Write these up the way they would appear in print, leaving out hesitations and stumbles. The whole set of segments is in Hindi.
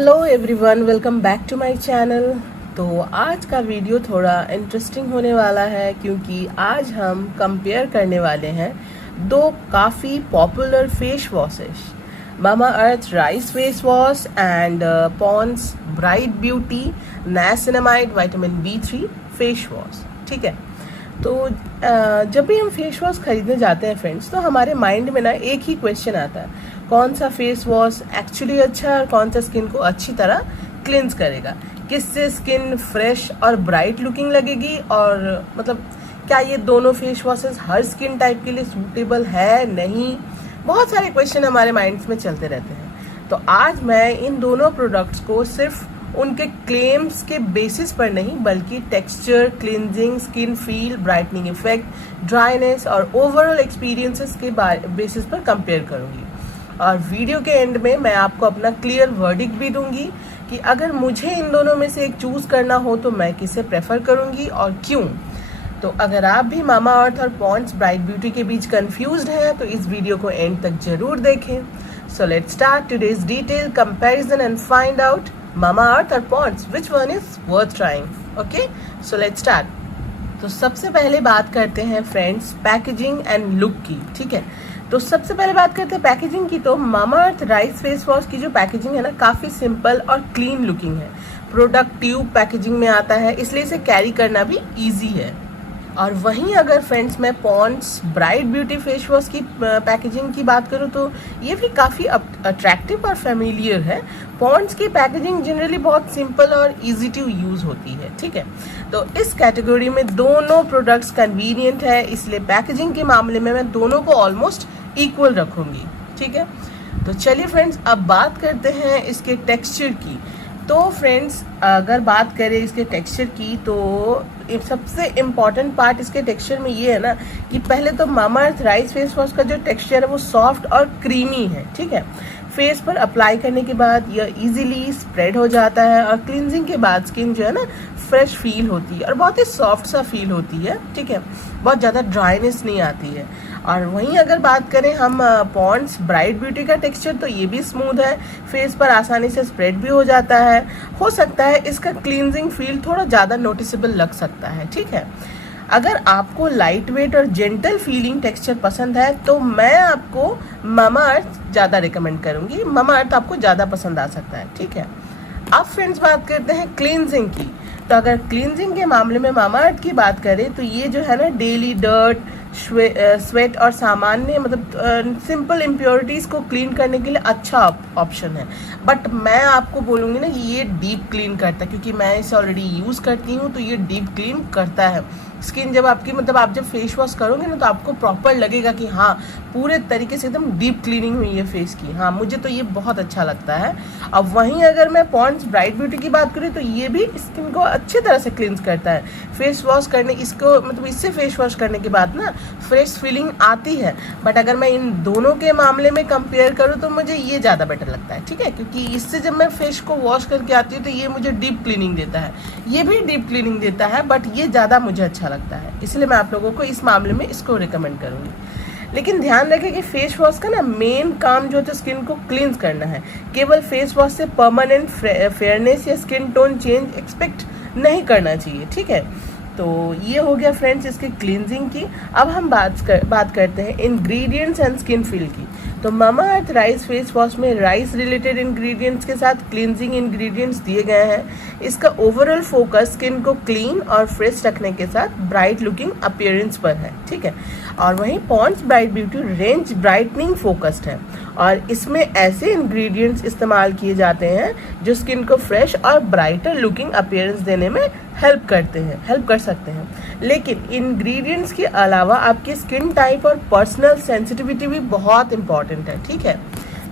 Hello everyone, welcome back to my channel. तो आज का वीडियो थोड़ा इंटरेस्टिंग होने वाला है क्योंकि आज हम कंपेयर करने वाले हैं दो काफ़ी popular face washes, Mamaearth rice face wash and Pond's bright beauty niacinamide vitamin B3 face wash. ठीक है, तो जब भी हम फेस वॉश खरीदने जाते हैं फ्रेंड्स, तो हमारे माइंड में ना एक ही क्वेश्चन आता है, कौन सा फेस वॉश एक्चुअली अच्छा है और कौन सा स्किन को अच्छी तरह क्लिंस करेगा, किससे स्किन फ्रेश और ब्राइट लुकिंग लगेगी, और मतलब क्या ये दोनों फेस वॉशेस हर स्किन टाइप के लिए सूटेबल है नहीं। बहुत सारे क्वेश्चन हमारे माइंड्स में चलते रहते हैं। तो आज मैं इन दोनों प्रोडक्ट्स को सिर्फ उनके क्लेम्स के बेसिस पर नहीं बल्कि texture, cleansing, skin feel, brightening effect, dryness और ओवरऑल एक्सपीरियंसेस के बेसिस पर कंपेयर करूंगी। और वीडियो के एंड में मैं आपको अपना क्लियर वर्डिक्ट भी दूंगी कि अगर मुझे इन दोनों में से एक चूज करना हो तो मैं किसे प्रेफर करूंगी और क्यों। तो अगर आप भी मामा अर्थ और पॉन्ड्स ब्राइट ब्यूटी के बीच कंफ्यूज्ड हैं तो इस वीडियो को एंड तक जरूर देखें। So let's start today's detail comparison and find out Mamaearth और Pond's which one is worth trying. Okay, so let's start. तो सबसे पहले बात करते हैं फ्रेंड्स पैकेजिंग एंड लुक की। ठीक है, तो सबसे पहले बात करते हैं पैकेजिंग की। तो मामा अर्थ राइस फेस वॉश की जो पैकेजिंग है ना, काफ़ी सिंपल और क्लीन लुकिंग है। प्रोडक्ट ट्यूब पैकेजिंग में आता है, इसलिए इसे कैरी करना भी इजी है। और वहीं अगर फ्रेंड्स मैं Pond's bright beauty face wash की पैकेजिंग की बात करूँ तो ये भी काफ़ी अट्रैक्टिव और फेमिलियर है। पॉन्ड्स की पैकेजिंग जनरली बहुत सिंपल और इजी टू यूज़ होती है। ठीक है, तो इस कैटेगरी में दोनों प्रोडक्ट्स कन्वीनियंट है, इसलिए पैकेजिंग के मामले में मैं दोनों को ऑलमोस्ट इक्वल रखूँगी। ठीक है, तो चलिए फ्रेंड्स अब बात करते हैं इसके टेक्सचर की। तो फ्रेंड्स अगर बात करें इसके टेक्सचर की तो सबसे इम्पॉर्टेंट पार्ट इसके टेक्सचर में ये है ना कि पहले तो मामा अर्थ राइस फेस वॉश का जो टेक्सचर है वो सॉफ्ट और क्रीमी है। ठीक है, फेस पर अप्लाई करने के बाद यह इजीली स्प्रेड हो जाता है और क्लिनजिंग के बाद स्किन जो है ना फ्रेश फील होती है और बहुत ही सॉफ्ट सा फील होती है। ठीक है, बहुत ज़्यादा ड्राइनेस नहीं आती है। और वहीं अगर बात करें हम पॉन्ड्स ब्राइट ब्यूटी का टेक्सचर, तो ये भी स्मूथ है, फेस पर आसानी से स्प्रेड भी हो जाता है। हो सकता है इसका क्लींजिंग फील थोड़ा ज़्यादा नोटिसेबल लग सकता है। ठीक है, अगर आपको लाइट वेट और जेंटल फीलिंग टेक्सचर पसंद है तो मैं आपको मामा अर्थ ज़्यादा रिकमेंड करूँगी। मामा अर्थ आपको ज़्यादा पसंद आ सकता है। ठीक है, अब फ्रेंड्स बात करते हैं क्लींजिंग की। तो अगर क्लींजिंग के मामले में मामा अर्थ की बात करें तो ये जो है ना डेली डर्ट, स्वेट और सामान्य मतलब सिंपल इम्प्योरिटीज़ को क्लीन करने के लिए अच्छा ऑप्शन है। बट मैं आपको बोलूँगी ना कि ये डीप क्लीन करता है, क्योंकि मैं इसे ऑलरेडी यूज़ करती हूँ, तो ये डीप क्लीन करता है स्किन। जब आपकी मतलब आप जब फेस वॉश करोगे ना तो आपको प्रॉपर लगेगा कि हाँ पूरे तरीके से एकदम डीप क्लीनिंग हुई है फेस की। हाँ, मुझे तो ये बहुत अच्छा लगता है। अब वहीं अगर मैं पॉन्ड्स ब्राइट ब्यूटी की बात करूँ तो ये भी स्किन को अच्छी तरह से क्लींस करता है। फेस वॉश करने इसको मतलब इससे फेस वॉश करने के बाद ना फ्रेश फीलिंग आती है। बट अगर मैं इन दोनों के मामले में कंपेयर करूँ तो मुझे ये ज़्यादा बेटर लगता है। ठीक है, क्योंकि इससे जब मैं फेस को वॉश करके आती हूँ तो ये मुझे डीप क्लीनिंग देता है, ये भी डीप क्लीनिंग देता है, बट ये ज़्यादा मुझे अच्छा लगता है, इसलिए मैं आप लोगों को इस मामले में इसको रिकमेंड करूँगी। लेकिन ध्यान रखें कि फेस वॉश का ना मेन काम जो है स्किन को क्लींस करना है। केवल फेस वॉश से परमानेंट फेयरनेस या स्किन टोन चेंज एक्सपेक्ट नहीं करना चाहिए। ठीक है, तो ये हो गया फ्रेंड्स इसके क्लींजिंग की। अब हम बात करते हैं इंग्रेडिएंट्स एंड स्किन फील की। तो मामा अर्थ राइस फेस वॉश में राइस रिलेटेड इंग्रेडिएंट्स के साथ क्लींजिंग इंग्रेडिएंट्स दिए गए हैं। इसका ओवरऑल फोकस स्किन को क्लीन और फ्रेश रखने के साथ ब्राइट लुकिंग अपीयरेंस पर है। ठीक है, और वहीं Pond's bright beauty range brightening focused है और इसमें ऐसे इंग्रेडिएंट्स इस्तेमाल किए जाते हैं जो स्किन को फ्रेश और ब्राइटर लुकिंग अपीयरेंस देने में हेल्प कर सकते हैं। लेकिन इंग्रेडिएंट्स के अलावा आपकी स्किन टाइप और पर्सनल सेंसिटिविटी भी बहुत इंपॉर्टेंट है। ठीक है,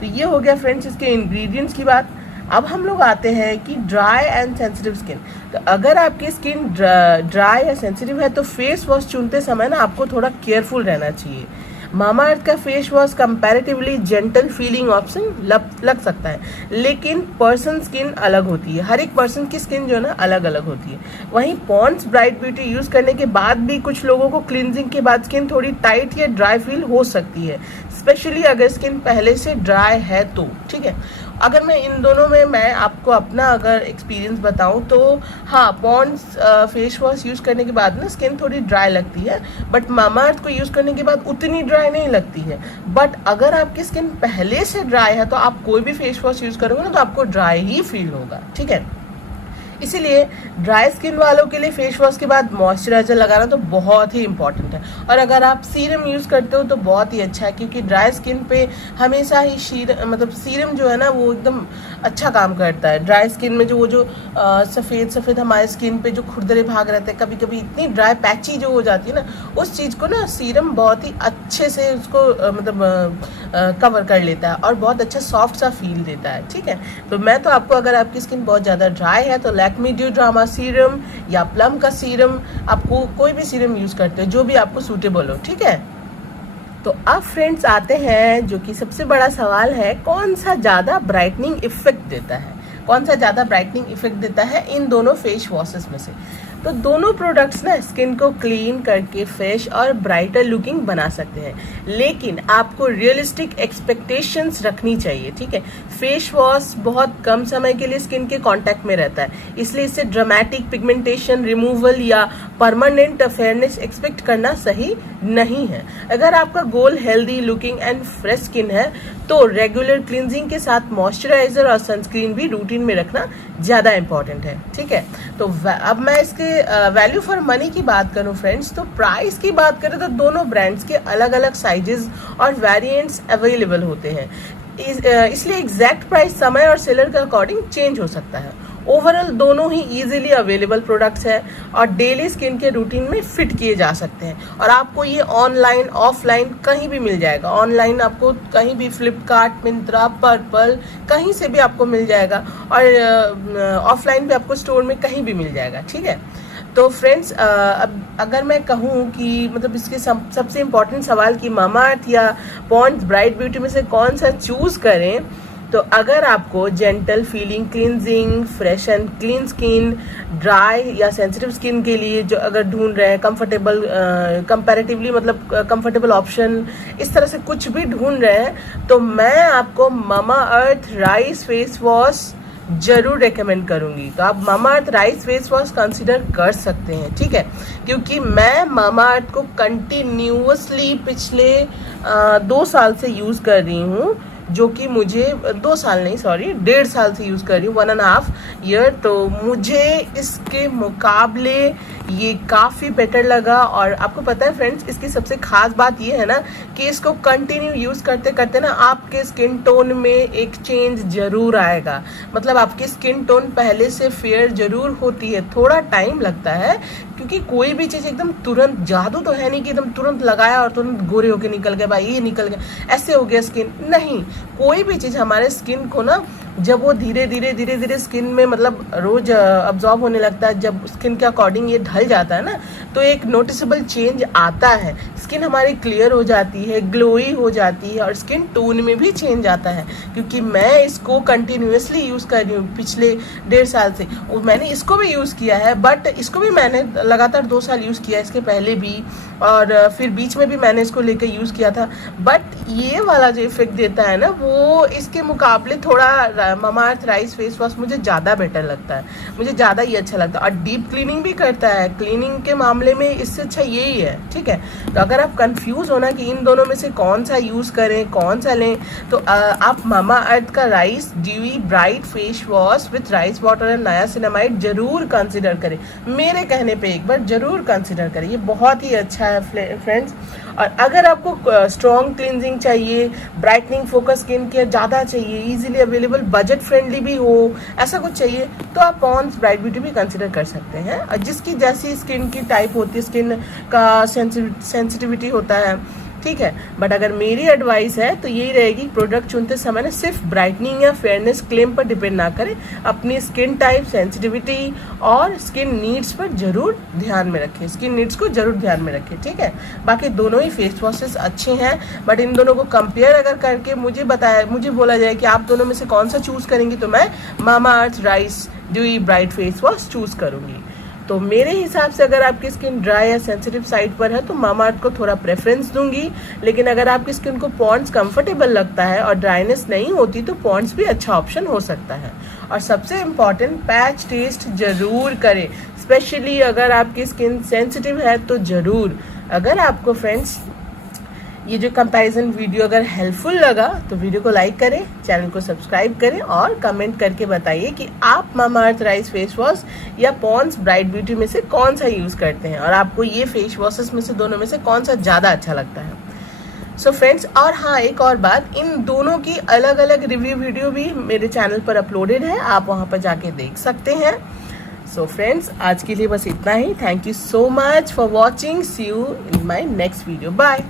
तो ये हो गया फ्रेंड्स इसके इंग्रेडिएंट्स की बात। अब हम लोग आते हैं कि ड्राई एंड सेंसिटिव स्किन। तो अगर आपकी स्किन ड्राई या सेंसिटिव है तो फेस वॉश चुनते समय ना आपको थोड़ा केयरफुल रहना चाहिए। मामा अर्थ का face wash comparatively gentle feeling option लग सकता है, लेकिन पर्सन स्किन अलग होती है, हर एक पर्सन की स्किन जो है ना अलग अलग होती है। वहीं पॉन्ड्स ब्राइट ब्यूटी यूज़ करने के बाद भी कुछ लोगों को क्लिनजिंग के बाद स्किन थोड़ी टाइट या ड्राई फील हो सकती है। स्पेशली अगर स्किन पहले से ड्राई है तो, ठीक है। अगर मैं इन दोनों में मैं आपको अपना अगर एक्सपीरियंस बताऊं तो हाँ, पॉन्ड्स फेस वॉश यूज़ करने के बाद ना स्किन थोड़ी ड्राई लगती है, बट मामाअर्थ को यूज़ करने के बाद उतनी ड्राई नहीं लगती है। बट अगर आपकी स्किन पहले से ड्राई है तो आप कोई भी फेस वॉश यूज़ करोगे ना तो आपको ड्राई ही फील होगा, ठीक है। इसीलिए ड्राई स्किन वालों के लिए फेस वॉश के बाद मॉइस्चराइजर लगाना तो बहुत ही इंपॉर्टेंट है। और अगर आप सीरम यूज़ करते हो तो बहुत ही अच्छा है, क्योंकि ड्राई स्किन पे हमेशा ही सीरम जो है ना वो एकदम अच्छा काम करता है। ड्राई स्किन में जो वो जो सफ़ेद सफ़ेद हमारे स्किन पे जो खुरदरे भाग रहते हैं, कभी कभी इतनी ड्राई पैची जो हो जाती है ना, उस चीज़ को ना सीरम बहुत ही अच्छे से उसको कवर कर लेता है और बहुत अच्छा सॉफ्ट सा फील देता है, ठीक है। तो मैं तो आपको, अगर आपकी स्किन बहुत ज़्यादा ड्राई है तो लैक्मे ड्यू ड्रामा सीरम या प्लम का सीरम, आपको कोई भी सीरम यूज़ करते हो जो भी आपको सूटेबल हो, ठीक है। तो अब फ्रेंड्स आते हैं जो कि सबसे बड़ा सवाल है, कौन सा ज़्यादा ब्राइटनिंग इफेक्ट देता है, कौन सा ज़्यादा ब्राइटनिंग इफेक्ट देता है इन दोनों फेस वॉशेस में से। तो दोनों प्रोडक्ट्स ना स्किन को क्लीन करके फ्रेश और ब्राइटर लुकिंग बना सकते हैं, लेकिन आपको रियलिस्टिक एक्सपेक्टेशंस रखनी चाहिए, ठीक है। फेस वॉश बहुत कम समय के लिए स्किन के कांटेक्ट में रहता है, इसलिए इससे ड्रामेटिक पिगमेंटेशन रिमूवल या परमानेंट फेयरनेस एक्सपेक्ट करना सही नहीं है। अगर आपका goal healthy looking and fresh skin है तो रेगुलर क्लींजिंग के साथ मॉइस्चराइजर और सनस्क्रीन भी रूटीन में रखना ज़्यादा इंपॉर्टेंट है, ठीक है। तो अब मैं इसके वैल्यू फॉर मनी की बात करूं फ्रेंड्स, तो प्राइस की बात करें तो दोनों ब्रांड्स के अलग अलग साइजेस और वेरिएंट्स अवेलेबल होते हैं, इसलिए एग्जैक्ट प्राइस समय और सेलर के अकॉर्डिंग चेंज हो सकता है। ओवरऑल दोनों ही इजीली अवेलेबल प्रोडक्ट्स हैं और डेली स्किन के रूटीन में फिट किए जा सकते हैं, और आपको ये ऑनलाइन ऑफलाइन कहीं भी मिल जाएगा। ऑनलाइन आपको कहीं भी फ्लिपकार्ट, मिंत्रा, पर्पल कहीं से भी आपको मिल जाएगा, और ऑफलाइन भी आपको स्टोर में कहीं भी मिल जाएगा, ठीक है। तो फ्रेंड्स, अब अगर मैं कहूँ कि मतलब इसके सबसे इम्पोर्टेंट सवाल कि मामाअर्थ या पॉन्ड्स ब्राइट ब्यूटी में से कौन सा चूज़ करें, तो अगर आपको gentle feeling, cleansing, fresh and clean skin, dry या सेंसिटिव स्किन के लिए जो अगर ढूंढ रहे हैं कंफर्टेबल, कंपैरेटिवली मतलब कंफर्टेबल ऑप्शन, इस तरह से कुछ भी ढूंढ रहे हैं, तो मैं आपको मामाअर्थ राइस फेस वॉश जरूर रेकमेंड करूंगी। तो आप Mamaearth rice face wash consider कर सकते हैं, ठीक है, क्योंकि मैं मामाअर्थ को कंटिन्यूअसली पिछले 2 साल से यूज़ कर रही हूँ, जो कि मुझे 2 साल नहीं, सॉरी 1.5 साल से यूज़ कर रही हूँ, 1.5 ईयर। तो मुझे इसके मुकाबले ये काफ़ी बेटर लगा। और आपको पता है फ्रेंड्स, इसकी सबसे खास बात ये है ना कि इसको कंटिन्यू यूज़ करते करते ना आपके स्किन टोन में एक चेंज ज़रूर आएगा। मतलब आपकी स्किन टोन पहले से फेयर ज़रूर होती है, थोड़ा टाइम लगता है, क्योंकि कोई भी चीज़ एकदम तुरंत, जादू तो है नहीं कि एकदम तुरंत लगाया और तुरंत गोरे होके निकल गए, भाई ये निकल गया, ऐसे हो गया स्किन, नहीं। कोई भी चीज़ हमारे स्किन को ना जब वो धीरे धीरे स्किन में मतलब रोज अब्जॉर्ब होने लगता है, जब स्किन के अकॉर्डिंग ये ढल जाता है ना, तो एक नोटिसेबल चेंज आता है। स्किन हमारी क्लियर हो जाती है, ग्लोई हो जाती है, और स्किन टोन में भी चेंज आता है। क्योंकि मैं इसको कंटिन्यूसली यूज़ कर रही हूँ पिछले 1.5 साल से, और मैंने इसको भी यूज़ किया है, बट इसको भी मैंने लगातार 2 साल यूज़ किया, इसके पहले भी, और फिर बीच में भी मैंने इसको लेकर यूज़ किया था। बट ये वाला जो इफेक्ट देता है ना, वो इसके मुकाबले थोड़ा मामाअर्थ राइस फेस वॉश मुझे ज़्यादा बेटर लगता है, मुझे ज़्यादा ही अच्छा लगता है, और डीप क्लीनिंग भी करता है। क्लीनिंग के मामले में इससे अच्छा यही है, ठीक है। तो अगर आप कंफ्यूज हो ना कि इन दोनों में से कौन सा यूज़ करें, कौन सा लें, तो आप मामाअर्थ का rice dewy bright face wash with rice water and niacinamide जरूर कंसिडर करें। मेरे कहने पे एक बार जरूर कंसिडर करें, ये बहुत ही अच्छा है फ्रेंड्स। और अगर आपको स्ट्रॉन्ग क्लींजिंग चाहिए, ब्राइटनिंग फोकस स्किन केयर ज़्यादा चाहिए, इजीली अवेलेबल, बजट फ्रेंडली भी हो, ऐसा कुछ चाहिए, तो आप पॉन्ड्स ब्राइट ब्यूटी भी कंसिडर कर सकते हैं। और जिसकी जैसी स्किन की टाइप होती है, स्किन का सेंसिटिविटी होता है, ठीक है। बट अगर मेरी एडवाइस है तो यही रहेगी, प्रोडक्ट चुनते समय ना सिर्फ ब्राइटनिंग या फेयरनेस क्लेम पर डिपेंड ना करें, अपनी स्किन टाइप, सेंसिटिविटी और स्किन नीड्स पर जरूर ध्यान में रखें, स्किन नीड्स को जरूर ध्यान में रखें, ठीक है। बाकी दोनों ही फेस वॉशेस अच्छे हैं, बट इन दोनों को कंपेयर अगर करके मुझे बोला जाए कि आप दोनों में से कौन सा चूज़ करेंगी, तो मैं Mamaearth rice dewy bright face wash choose करूँगी। तो मेरे हिसाब से अगर आपकी स्किन ड्राई या सेंसिटिव साइड पर है तो मामाअर्थ को थोड़ा प्रेफरेंस दूंगी, लेकिन अगर आपकी स्किन को पॉन्ड्स कंफर्टेबल लगता है और ड्राइनेस नहीं होती तो पॉन्ड्स भी अच्छा ऑप्शन हो सकता है। और सबसे इम्पॉर्टेंट, पैच टेस्ट जरूर करें, स्पेशली अगर आपकी स्किन सेंसिटिव है तो जरूर। अगर आपको फ्रेंड्स ये जो कंपैरिजन वीडियो अगर हेल्पफुल लगा तो वीडियो को लाइक करें, चैनल को सब्सक्राइब करें और कमेंट करके बताइए कि आप मामाअर्थ राइस फेस वॉश या पॉन्ड्स ब्राइट ब्यूटी में से कौन सा यूज़ करते हैं और आपको ये फेस वॉशेस में से दोनों में से कौन सा ज़्यादा अच्छा लगता है। सो फ्रेंड्स, और हाँ एक और बात, इन दोनों की अलग अलग रिव्यू वीडियो भी मेरे चैनल पर अपलोडेड है, आप वहाँ पर जाके देख सकते हैं। सो फ्रेंड्स, आज के लिए बस इतना ही। Thank you so much for watching. See you in my next video. Bye.